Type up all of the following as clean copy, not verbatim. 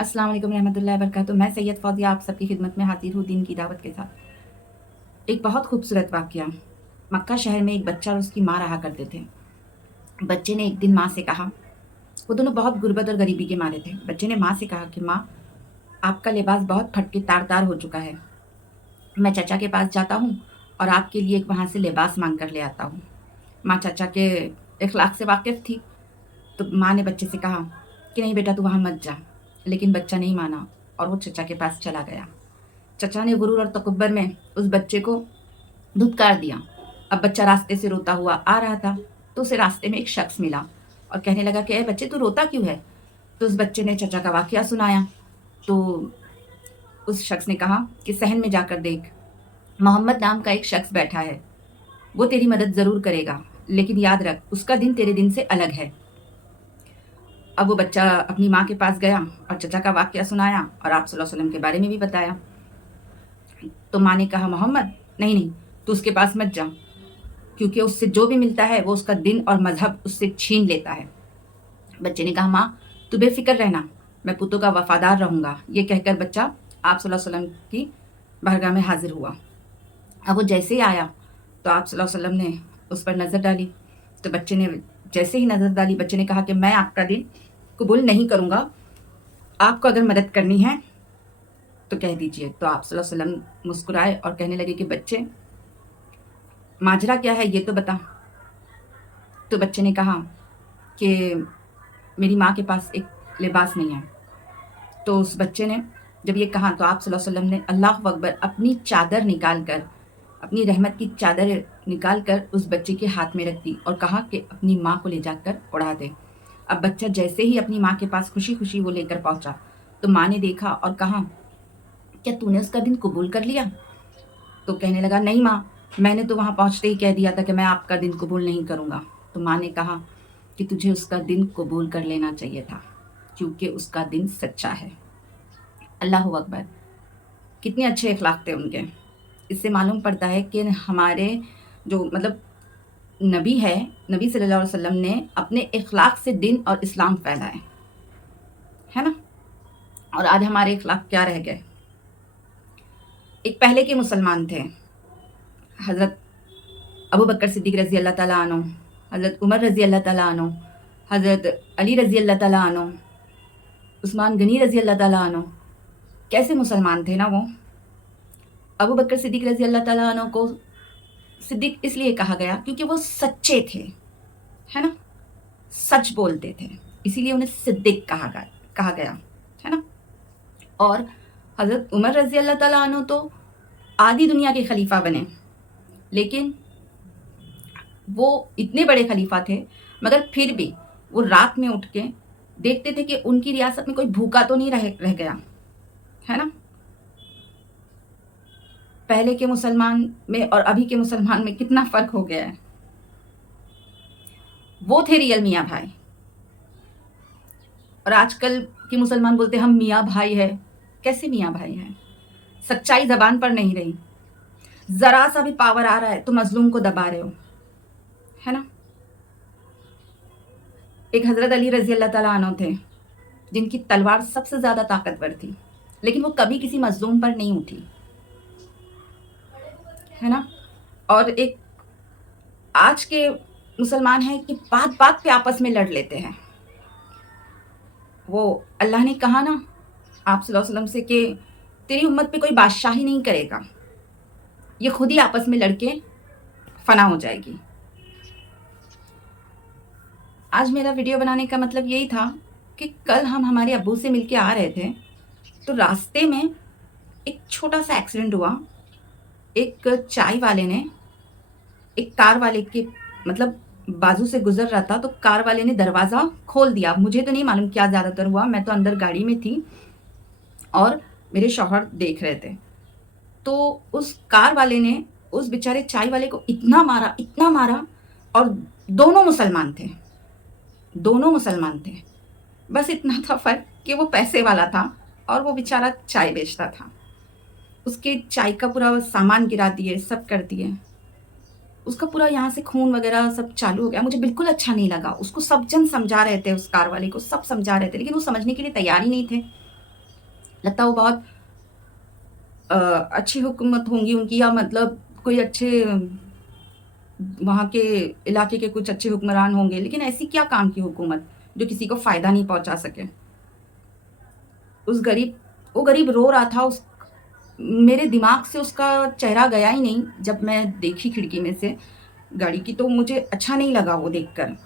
अस्सलाम वालेकुम रहमतुल्लाहि वबरकातुहू। मैं सैयद फौजिया आप सबकी खिदमत में हाजिर हूँ दीन की दावत के साथ। एक बहुत खूबसूरत वाक़या। मक्का शहर में एक बच्चा और उसकी माँ रहा करते थे। बच्चे ने एक दिन माँ से कहा, वो दोनों बहुत गुर्बत और गरीबी के मारे थे। बच्चे ने माँ से कहा कि माँ, आपका लिबास बहुत फट के तार-तार हो चुका है। मैं चाचा के पास जाता हूँ और आपके लिए वहाँ से लिबास माँग कर ले आता हूँ। माँ चाचा के इख़्लाक़ से वाक़िफ़ थी, तो माँ ने बच्चे से कहा कि नहीं बेटा, तू वहाँ मत जा। लेकिन बच्चा नहीं माना और वो चचा के पास चला गया। चचा ने गुरूर और तकब्बुर में उस बच्चे को धुतकार दिया। अब बच्चा रास्ते से रोता हुआ आ रहा था, तो उसे रास्ते में एक शख्स मिला और कहने लगा कि ए बच्चे, तू रोता क्यों है? तो उस बच्चे ने चचा का वाक़या सुनाया। तो उस शख्स ने कहा कि सहन में जाकर देख, मोहम्मद नाम का एक शख्स बैठा है। वो तेरी मदद ज़रूर करेगा, लेकिन याद रख, उसका दिन तेरे दिन से अलग है। अब वो बच्चा अपनी माँ के पास गया और चचा का वाक़या सुनाया और आप सल्लल्लाहु अलैहि वसल्लम के बारे में भी बताया। तो माँ ने कहा, मोहम्मद, नहीं, तू उसके पास मत जा, क्योंकि उससे जो भी मिलता है वो उसका दिन और मज़हब उससे छीन लेता है। बच्चे ने कहा, माँ, तू बेफ़िक्र रहना, मैं पुतों का वफ़ादार रहूँगा। ये कहकर बच्चा आप सल्लल्लाहु अलैहि वसल्लम की बारगाह में हाज़िर हुआ। अब वो जैसे ही आया तो आप सल्लल्लाहु अलैहि वसल्लम ने उस पर नज़र डाली। तो बच्चे ने जैसे ही नज़र डाली, बच्चे ने कहा कि मैं आपका दिन कबूल नहीं करूँगा। आपको अगर मदद करनी है तो कह दीजिए। तो आप सल्लल्लाहु अलैहि वसल्लम मुस्कुराए और कहने लगे कि बच्चे, माजरा क्या है ये तो बता। तो बच्चे ने कहा कि मेरी माँ के पास एक लिबास नहीं है। तो उस बच्चे ने जब ये कहा तो आप सल्लल्लाहु अलैहि वसल्लम ने अल्लाहु अकबर अपनी चादर निकाल कर, अपनी रहमत की चादर निकाल कर उस बच्चे के हाथ में रख दी और कहा कि अपनी माँ को ले जाकर उड़ा दे। अब बच्चा जैसे ही अपनी माँ के पास खुशी-खुशी वो लेकर पहुँचा, तो माँ ने देखा और कहा, क्या तूने उसका दिन कबूल कर लिया? तो कहने लगा, नहीं माँ, मैंने तो वहाँ पहुँचते ही कह दिया था कि मैं आपका दिन कबूल नहीं करूँगा। तो माँ ने कहा कि तुझे उसका दिन कबूल कर लेना चाहिए था, क्योंकि उसका दिन सच्चा है। अल्लाहू अकबर! कितने अच्छे अखलाक थे उनके। इससे मालूम पड़ता है कि हमारे जो मतलब नबी है, नबी सल्लल्लाहु अलैहि वसल्लम ने अपने अखलाक से दिन और इस्लाम फैलाए, है ना? और आज हमारे अखलाक क्या रह गए? एक पहले के मुसलमान थे, हज़रत अबू बकर सिद्दीक़ रज़ी अल्लाह ताला अन्हु, हज़रत उमर रज़ी अल्लाह ताला अन्हु, हज़रत अली रज़ी अल्लाह ताला अन्हु, उस्मान गनी रज़ी अल्लाह ताला अन्हु। कैसे मुसलमान थे ना वो। अबू बकर सिद्दीक़ रज़ी अल्लाह ताला अन्हु को सिद्दीक़ इसलिए कहा गया क्योंकि वो सच्चे थे, है ना? सच बोलते थे, इसीलिए उन्हें सिद्दीक़ कहा गया, है ना? और हज़रत उमर रज़ी अल्लाह ताला अन्हु तो आधी दुनिया के खलीफा बने, लेकिन वो इतने बड़े खलीफा थे, मगर फिर भी वो रात में उठ के देखते थे कि उनकी रियासत में कोई भूखा तो नहीं रह गया, है ना? पहले के मुसलमान में और अभी के मुसलमान में कितना फ़र्क हो गया है। वो थे रियल मियाँ भाई, और आजकल के मुसलमान बोलते हैं हम मियाँ भाई हैं। कैसे मियाँ भाई हैं? सच्चाई ज़बान पर नहीं रही। ज़रा सा भी पावर आ रहा है तो मज़लूम को दबा रहे हो, है ना? एक हज़रत अली रज़ी अल्लाह ताला अन्हु थे, जिनकी तलवार सबसे ज़्यादा ताकतवर थी, लेकिन वो कभी किसी मज़लूम पर नहीं उठी, है ना? और एक आज के मुसलमान हैं कि बात-बात पे आपस में लड़ लेते हैं। वो अल्लाह ने कहा ना आप सल्लल्लाहु अलैहि वसल्लम से कि तेरी उम्मत पे कोई बादशाही नहीं करेगा, ये खुद ही आपस में लड़के फ़ना हो जाएगी। आज मेरा वीडियो बनाने का मतलब यही था कि कल हम हमारे अब्बू से मिलके आ रहे थे, तो रास्ते में एक छोटा-सा एक्सीडेंट हुआ। एक चाय वाले ने एक कार वाले के मतलब बाजू से गुज़र रहा था, तो कार वाले ने दरवाज़ा खोल दिया। मुझे तो नहीं मालूम क्या ज़्यादातर हुआ, मैं तो अंदर गाड़ी में थी और मेरे शौहर देख रहे थे। तो उस कार वाले ने उस बेचारे चाय वाले को इतना मारा, और दोनों मुसलमान थे, दोनों मुसलमान थे। बस इतना था फ़र्क कि वो पैसे वाला था और वो बेचारा चाय बेचता था। उसके चाय का पूरा सामान गिरा दिए, सब कर दिए। उसका पूरा यहाँ से खून वगैरह सब चालू हो गया। मुझे बिल्कुल अच्छा नहीं लगा। उसको सब जन समझा रहे थे, उस कार वाले को सब समझा रहे थे, लेकिन वो समझने के लिए तैयार ही नहीं थे। लगता वो बहुत अच्छी हुकूमत होंगी उनकी, या मतलब कोई अच्छे वहाँ के इलाके के कुछ अच्छे हुक्मरान होंगे, लेकिन ऐसी क्या काम की हुकूमत जो किसी को फ़ायदा नहीं पहुँचा सके। वो गरीब रो रहा था, मेरे दिमाग से उसका चेहरा गया ही नहीं। जब मैं देखी खिड़की में से गाड़ी की, तो मुझे अच्छा नहीं लगा वो देखकर।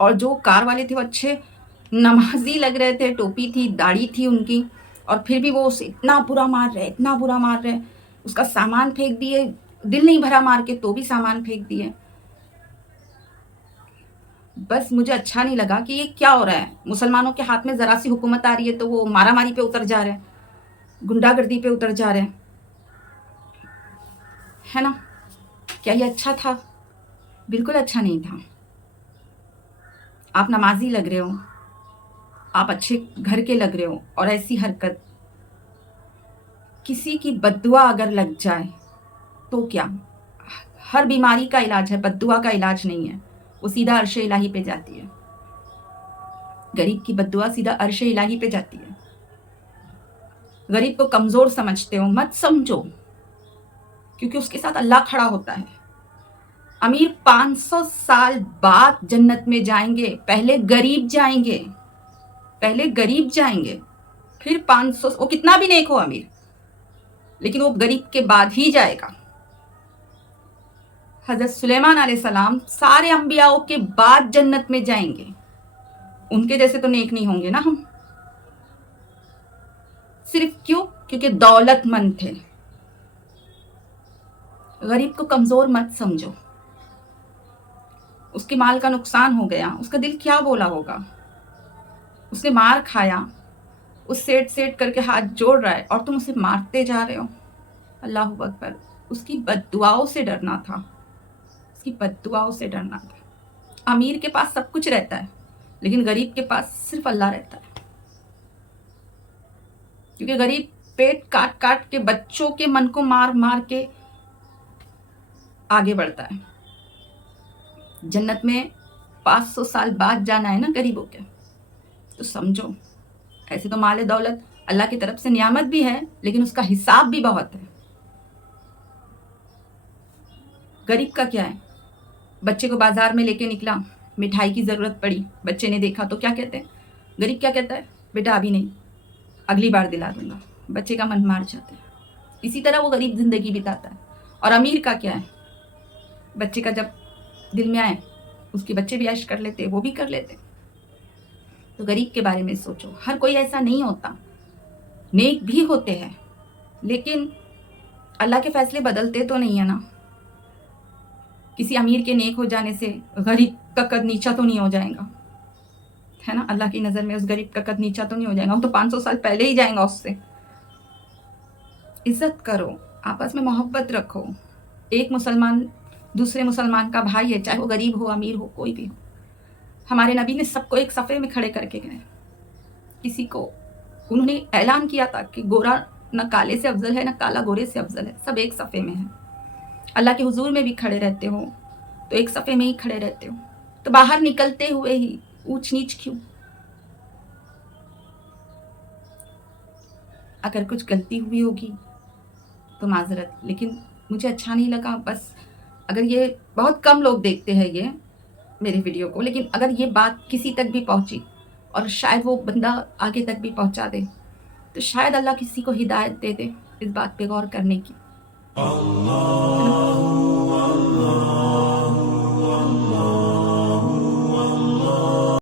और जो कार वाले थे वो अच्छे नमाज़ी लग रहे थे, टोपी थी, दाढ़ी थी उनकी, और फिर भी वो उसे इतना बुरा मार रहे, इतना बुरा मार रहे। उसका सामान फेंक दिए, दिल नहीं भरा मार के, तो भी सामान फेंक दिए। बस मुझे अच्छा नहीं लगा कि ये क्या हो रहा है। मुसलमानों के हाथ में ज़रा सी हुकूमत आ रही है तो वो मारा-मारी पे उतर जा रहे हैं, गुंडागर्दी पे उतर जा रहे हैं, है ना? क्या ये अच्छा था? बिल्कुल अच्छा नहीं था। आप नमाज़ी लग रहे हो, आप अच्छे घर के लग रहे हो, और ऐसी हरकत, किसी की बद्दुआ अगर लग जाए तो क्या? हर बीमारी का इलाज है, बद्दुआ का इलाज नहीं है। वो सीधा अर्श-ए इलाही पे जाती है। गरीब की बद्दुआ सीधा अर्श-ए इलाही पे जाती है। गरीब को कमज़ोर समझते हो, मत समझो, क्योंकि उसके साथ अल्लाह खड़ा होता है। अमीर 500 साल बाद जन्नत में जाएंगे, पहले गरीब जाएंगे, पहले गरीब जाएंगे, फिर 500, वो कितना भी नेक हो अमीर, लेकिन वो गरीब के बाद ही जाएगा। हजरत सुलेमान अलैहिस्सलाम सारे अंबियाओं के बाद जन्नत में जाएंगे। उनके जैसे तो नेक नहीं होंगे ना हम। सिर्फ क्यों? क्योंकि दौलतमंद थे। गरीब को कमजोर मत समझो। उसके माल का नुकसान हो गया, उसका दिल क्या बोला होगा। उसने मार खाया, उस सेठ सेठ करके हाथ जोड़ रहा है, और तुम उसे मारते जा रहे हो। अल्लाह अकबर। उसकी बद्दुआओं से डरना था, उसकी बद्दुआओं से डरना था। अमीर के पास सब कुछ रहता है, लेकिन गरीब के पास सिर्फ अल्लाह रहता है। क्योंकि गरीब पेट काट काट के, बच्चों के मन को मार मार के आगे बढ़ता है। जन्नत में 500 साल बाद जाना है ना गरीबों के, तो समझो। ऐसे तो माल दौलत अल्लाह की तरफ से नियामत भी है, लेकिन उसका हिसाब भी बहुत है। गरीब का क्या है? बच्चे को बाजार में लेके निकला, मिठाई की ज़रूरत पड़ी, बच्चे ने देखा तो क्या कहते हैं? गरीब क्या कहता है? बेटा अभी नहीं, अगली बार दिला दूंगा। बच्चे का मन मार जाता है। इसी तरह वो गरीब ज़िंदगी बिताता है। और अमीर का क्या है? बच्चे का जब दिल में आए, उसके बच्चे भी ऐश कर लेते, वो भी कर लेते। तो गरीब के बारे में सोचो। हर कोई ऐसा नहीं होता, नेक भी होते हैं, लेकिन अल्लाह के फैसले बदलते तो नहीं है ना। किसी अमीर के नेक हो जाने से गरीब का कद नीचा तो नहीं हो जाएगा, है ना? अल्लाह की नज़र में उस गरीब का कद नीचा तो नहीं हो जाएगा, वो तो 500 साल पहले ही जाएगा उससे। इज्जत करो, आपस में मोहब्बत रखो। एक मुसलमान दूसरे मुसलमान का भाई है, चाहे वो गरीब हो, अमीर हो, कोई भी हो। हमारे नबी ने सबको एक सफ़े में खड़े करके गए। किसी को उन्होंने ऐलान किया था कि गोरा न काले से अफजल है, न काला गोरे से अफजल है, सब एक सफ़े में है। अल्लाह के हुजूर में भी खड़े रहते हो तो एक सफ़े में ही खड़े रहते हो, तो बाहर निकलते हुए ही ऊंच नीच क्यों? अगर कुछ गलती हुई होगी तो माजरत, लेकिन मुझे अच्छा नहीं लगा। बस अगर ये बहुत कम लोग देखते हैं ये मेरे वीडियो को, लेकिन अगर ये बात किसी तक भी पहुंची और शायद वो बंदा आगे तक भी पहुंचा दे, तो शायद अल्लाह किसी को हिदायत दे दे इस बात पे गौर करने की, है ना?